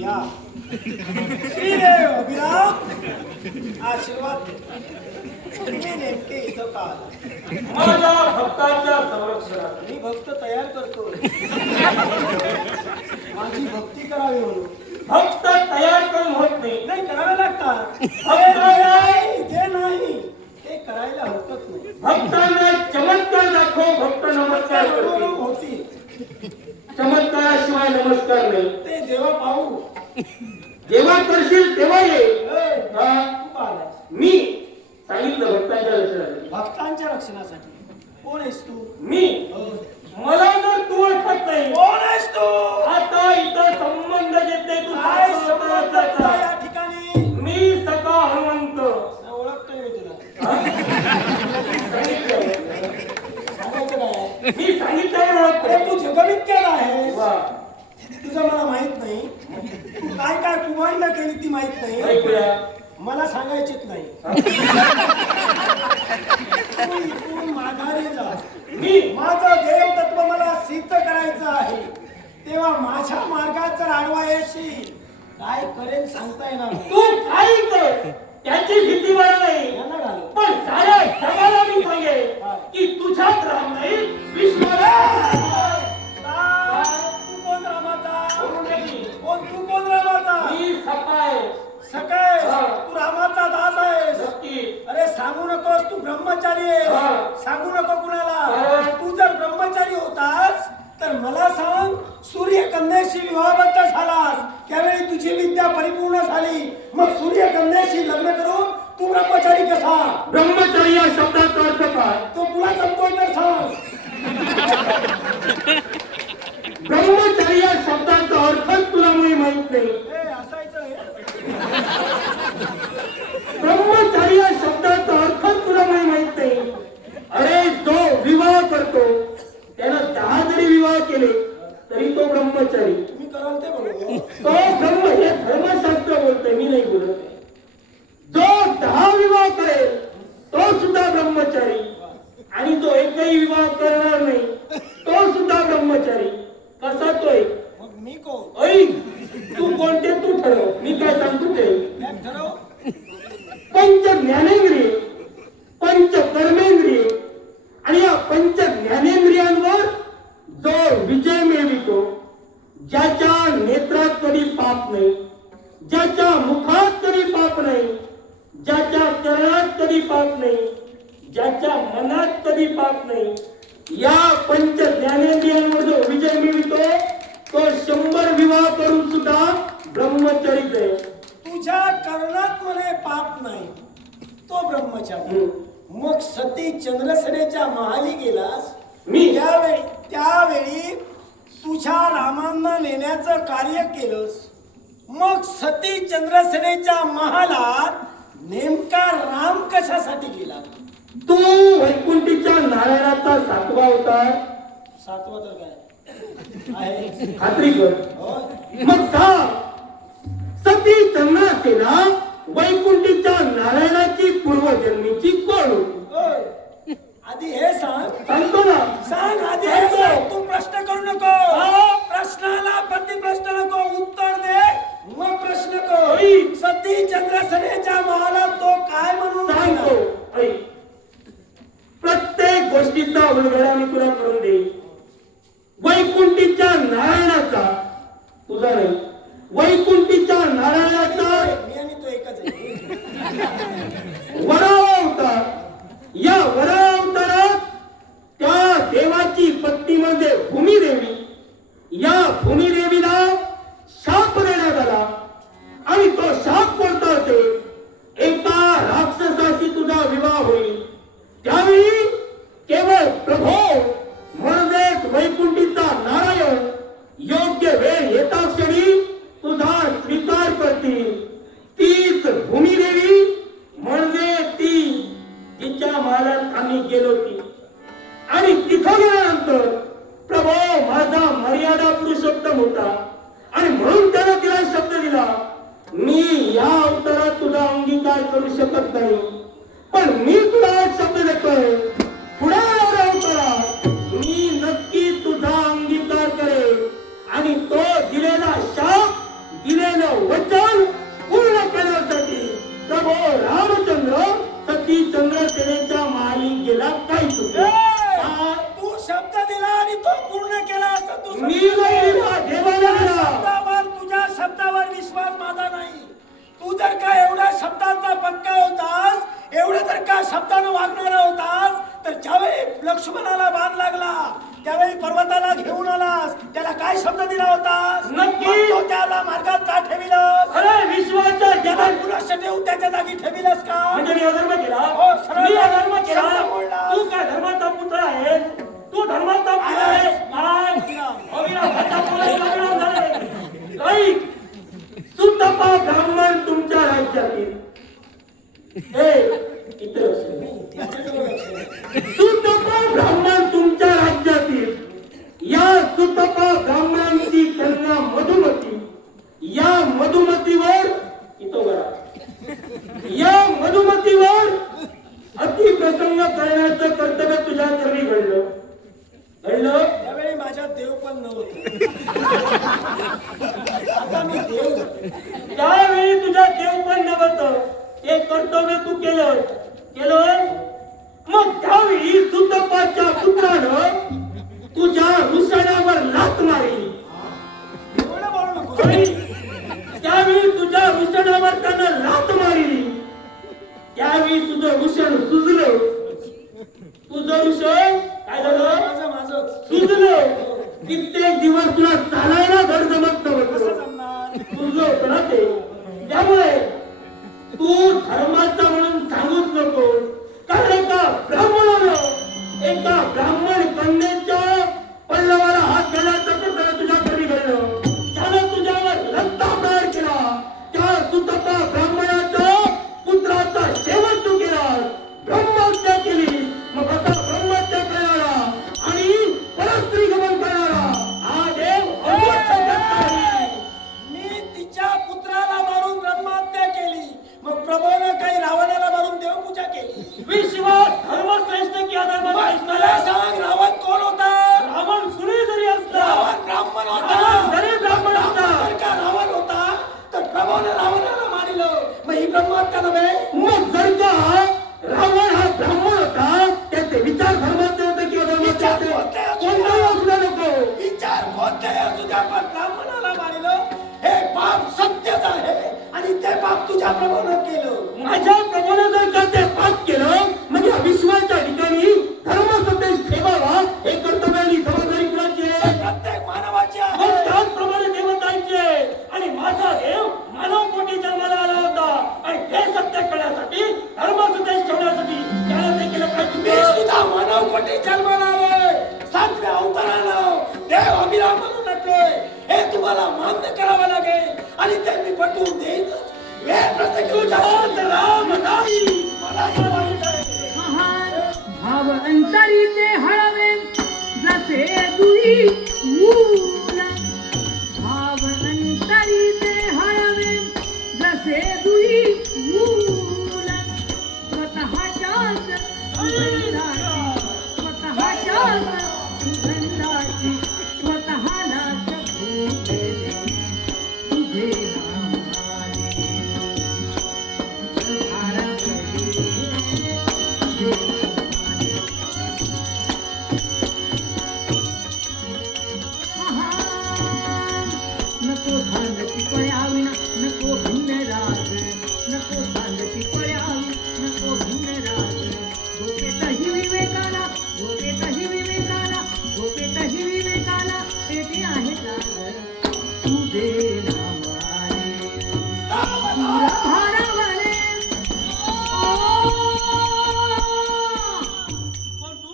या श्रीदेव अभिराम आशीर्वाद दे. तुम्ही नेमके इथं का आला? माझ्या भक्तांच्या संरक्षणासाठी मी भक्त तयार करतो. माझी भक्ती करावी म्हणून. भक्त तयार करून होत नाही. नाही करावे लागतात. ते नाही ते करायला हरकत नाही. भक्तांना चमत्कार दाखव. भक्त नमस्कार करतील. होती चमत्काराशिवाय नमस्कार नाही. ते जेव्हा पाहू जेव्हा करशील तेव्हा ये. तू का आलास? मी सांगितलं भक्तांच्या रक्षणासाठी. भक्तांच्या रक्षणासाठी. कोण आहेस तू? मी मला जर तू ओळखत नाही. कोण आहेस तू? आता इथं संबंध घेत नाही. तू काय संबंध या ठिकाणी? मी सखा हनुमंत. ओळखतोय मी तुला. सांगायचं काय? मी सांगितलं अरे तू जगविख्यात आहेस. वा तुझं मला माहित नाही. तू काय काय कुमांड केली ती माहित नाही. ऐकूया. मला सांगायचीच नाही. तू इथून माघारी जा. मी माझं देवतत्व मला सिद्ध करायचं आहे. तेव्हा माझ्या मार्गात जर आडवा येशील काय करेन सांगता येणार नाही. तू काही कर त्याची भीती मला नाही. यांना घालव. पण साऱ्या जगाला मी सांगेन की तुझ्यात राम नाही विश्वाला. तू कोण रामाचा? तू कोण रामाचा? मी सकाळ सकाळ तू रामाचा दास आहेस. नक्की. अरे सांगू नकोस तू ब्रह्मचारी आहेस. सांगू नको कुणाला. तू जर ब्रह्मचारी होतास तर मला सांग. सूर्यकन्येशी विवाहबद्ध झालास त्यावेळी तुझी विद्या परिपूर्ण झाली. मग सूर्यकन्येशी लग्न करून तू ब्रह्मचारी कसा? ब्रह्मचर्य या शब्दाचा अर्थ काय? तो तुला जमतोय तर सांग. ब्रह्मचर्य या शब्दाचा अर्थच तुला मुळी माहित नाही. असायचं हे. ब्रह्मचारी या शब्दाचा अर्थच तुला मुळी माहित नाही. अरे जो विवाह करतो त्यानं 10 जरी विवाह केले तरी तो ब्रह्मचारी. तुम्ही कराल ते बरोबर. तो ब्रह्म हे धर्मशास्त्र बोलतोय मी नाही बोलत. जो 10 विवाह करेल तो सुद्धा ब्रह्मचारी आणि जो एकही विवाह करणार नाही तो सुद्धा ब्रह्मचारी. कसा तोय? मग मी कोण? ऐक तू कोणते तू ठरव. मी काय सांगतो ते. ठरव. पंच ज्ञानेंद्रिय पंच कर्मेंद्रिय आणि या पंच ज्ञानेंद्रियांवर जो विजय मिळवितो ज्याच्या नेत्रात कधी पाप नाही, ज्याच्या मुखात कधी पाप नाही, ज्याच्या चरणात कधी पाप नाही, ज्याच्या मनात कधी पाप नाही, या पंच ज्ञानेंद्रियांवर जो विजय मिळवितो तो 100 विवाह करून सुद्धा ब्रह्मचरीच आहे. तुझ्या कर्णात म्हणे पाप नाही तो ब्रह्मचारी. मग सती चंद्रसेनेच्या महाली गेलास. मी त्यावेळी तुझ्या रामांना नेण्याचं कार्य केलंस. मग सती चंद्रसेनेच्या महालात नेमका राम कशासाठी गेला? तू वैकुंठीच्या नारायणाचा 7वा अवतार. 7वा तर काय आहे? खात्री कर. होय. मग सांग सती चंद्रसेना वैकुंठीच्या नारायणाची पूर्वजन्मीची कोण होती? होय. आधी हे सांग. सांगतो ना. सांग आधी हे सांग. तू प्रश्न करू नको. प्रश्नाला प्रतिप्रश्न नको. उत्तर दे मग प्रश्न कर. सती चंद्रसेनेच्या महालात तो काय म्हणून सांगतो. ऐक. प्रत्येक गोष्टीचा उलगडा मी तुला करून देईन. वैकुंठीच्या नारायणाचा तुझा नाही वैकुंठीच्या नारायणाचा मी आणि तो एकच आहे. वराह अवतार. या वराह अवतारात त्या देवाची पत्नी म्हणजे भूमिदेवी. या भूमिदेवीला शाप देण्यात आला आणि तो शाप कोणता असेल? एका राक्षसाशी तुझा विवाह होईल. त्यावेळी केवळ प्रभो म्हणजेच वैकुंठीचा नारायण योग्य वेळ येता क्षणी तुझा स्वीकार करतील. तीच भूमिदेवी म्हणजे ती तिच्या महालात आम्ही गेलो ती. आणि तिथं गेल्यानंतर प्रभो माझा मर्यादा पुरुषोत्तम होता आणि म्हणून त्यानं तिला शब्द दिला मी या अवतारात तुझा अंगीकार करू शकत नाही पण मी तुला शब्द देतोय पुढे अवतारात मी नक्की तुझा अंगीकार करेन आणि तो दिलेला शाप दिलेला वचन पूर्ण करण्यासाठी प्रभू रामचंद्र सती चंद्रसेनेच्या महाली गेला काय तू शब्द दिला आणि तो पूर्ण केला असं तू मी नाही दिला, देवाला दिला. तुझ्या शब्दावर विश्वास माझा नाही. तू जर का एवढ्या शब्दाचा पक्का होतास, एवढं जर का शब्दानं वागणारा होतास, तर ज्यावेळी लक्ष्मणाला बाण लागला त्यावेळी पर्वताला घेऊन आलास, त्याला काय शब्द दिला होतास? नक्की. तो त्याला मार्गात का ठेविलस? अरे विश्वाचा त्याला जगत पुनश्च ठेवून त्याच्या जागी ठेविलस का? म्हणजे मी अधर्म केला हो, सरळ मी अधर्म केला शब्द बोललास. तू काय धर्माचा पुत्र आहेस तू धर्माचा पुत्र आहेस नाही अविरामाचा पुत्र झाले ऐक सुतपा ब्राह्मण तुमच्या राज्यातील हे इतर सुतपा ब्राह्मण तुमच्या राज्यातील या सुतपा ब्राह्मणांची कन्या मधुमती या मधुमतीवर इथं बघा या मधुमतीवर अतिप्रसंग करण्याचं कर्तव्य तुझ्या चरणी घडलं त्यावेळी माझ्यात देव पण नव्हतं. आता मी देव झालो. त्यावेळी तुझ्या देव पण नव्हतं ते कर्तव्य तू केलं मग त्यावेळी सुतपाच्या पुत्रानं तुझ्या रुसण्यावर लाथ मारली एवढं बोलू नको. त्यावेळी तुझ्या रुसण्यावर त्यानं लाथ मारली त्यावेळी तुझं रुषण सुजलं तुझं रुषण काय झालं माझं सुजलं कित्येक दिवस तुला चालायला घर जमत कसं नव्हतं जमणार? तुझं होतं ना ते त्यामुळे तू धर्माचा म्हणून सांगूच नको कारण एका ब्राह्मण कन्येच्या पल्लवाला हात घालायचं तर तुझ्या घरी घडलं त्यानं तुझ्यावर रक्ताप्रहार केला त्या सुतपा ब्राह्मणाच्या पुत्राचा शेवट तू केला ब्रह्महत्या केली मग असा ब्रह्महत्या करणारा आणि परस्त्री गमन करणारा हा देव अमोक्ष नाही. मी तिच्या पुत्राला मारून ब्रह्महत्या केली, मग प्रभूने काही रावणाला मारून देवपूजा केली. विश्वात धर्मश्रेष्ठ की अधर्मश्रेष्ठ मला सांग, रावण कोण होता? रावण कुणी जरी असला रावण ब्राह्मण होता. रावण जरी ब्राह्मण असला जर का रावण होता तर प्रभूने रावणाला मारिलं, मग ही ब्रह्महत्या नव्हे? मग जर का रावण हा ब्राह्मण होता त्याचे विचार धर्माचे होते की अधर्माचे विचार होते कोणते असू कोणताही द्या. असू द्या नको विचार कोणत्याही असू द्या, पण ब्राह्मणाला मारिलं हे पाप सत्यच आहे आणि ते पाप तुझ्या प्रभूने केलं. माझ्या प्रभूने जर का ते पाप केलं म्हणजे विश्वाच्या ठिकाणी धर्म सतेज ठेवावा हे कर्तव्य आणि जबाबदारी कुणाची आहे प्रत्येक मानवाची मग आहे. त्याचप्रमाणे देवतांची आहे आणि माझा देव मानव कोटी जन्माला आला होता आणि हे सत्य करण्यासाठी धर्म सतेज ठेवण्यासाठी त्याला ते केलं मी पाहिजे सुद्धा मानव कोटी जन्माला आलोय, 7व्या अवतारानं देव अभिराम म्हणून नटलोय. हे तुम्हाला मान्य करावं लागेल आणि ते मी पटवून देईनच. वेळ प्रसंगी राम नाही मला हे माहित आहे. महान भाव अंतरीचे हळवे जसे दुई ऊला भाव अंतरीचे हळवे जसे दुई ऊला स्वतःच्याच सुगंधाची स्वतःलाच भोगले तुझे नामाने नको सांगती पळावी नको भिन्न राग नको सांगती पळावी नको भिन्न राग गोपेतही विवेकाला गोपेतही विवेकाला गोपेतही विवेकाला पेटे आहे जागर तुझे नामाने हरवले कोण तू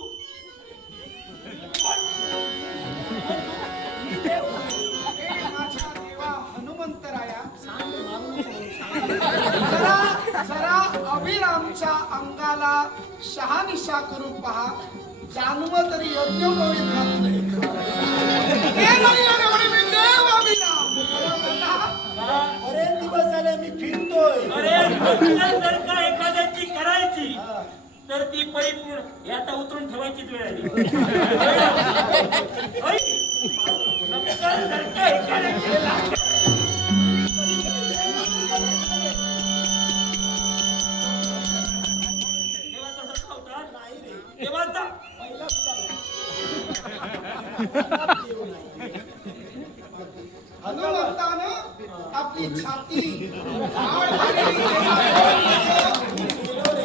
माझ्या देवा हनुमंतराया सांग रे, मारू नको म्हणून सांग. जरा अभिरामच्या अंगाला शहानिशा करून पहा जानव तरी योग्य मोहित घातलंय हे नाही अरे म्हणे मी देव अभिराम बरेच दिवस झाले मी फिरतोय. अरे जर का एखाद्याची करायची तर ती परिपूर्ण हे आता उतरून ठेवायचीच वेळ आली होय? नक्कल जर का एखाद्याची ना आपली छाती हाड भरलेली देवाला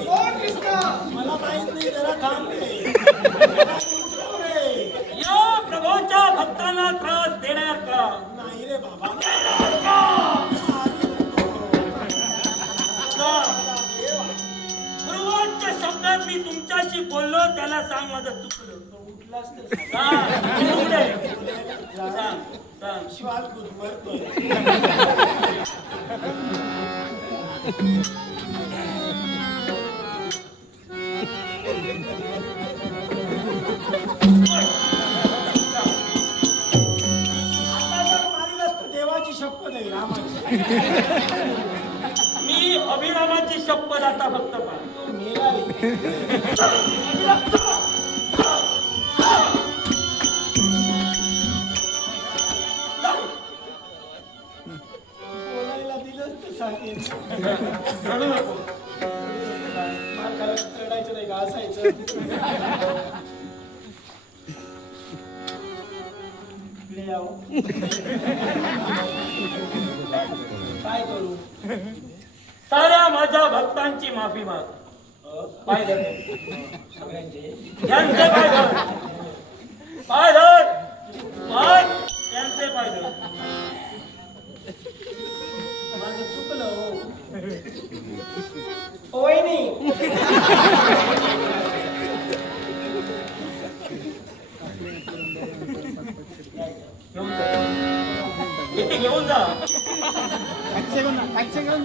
कोण दिसतं? मला माहित नाही, जरा थांब रे. उठव रे. या प्रभूच्या भक्तांना त्रास देणार का? नाही रे बाबा. गुरुवांच्या शब्दात मी तुमच्याशी बोललो, त्याला सांग माझं चुकलं. उठलास तर सांग, उघडे. सांग, सांग. श्वास गुदमरतोय. आता जर मारीलस तर देवाची शपथ आहे, रामाची. मी अभिरामाची शपथ आता फक्त पाहतो. तो मेला रे. बोलायला दिलंच तर सांगेन. रडू नको. मार खायला रडायचं नाही का, हसायचं. इकडे यावं. काय करू? साऱ्या माझ्या भक्तांची माफी माग. पाय धर. सगळ्यांचे यांचे पाय धर. पाय धर. पाय. यांचे पाय धर. माझं चुकलं हो. ओ वहिनी. घेऊन जा.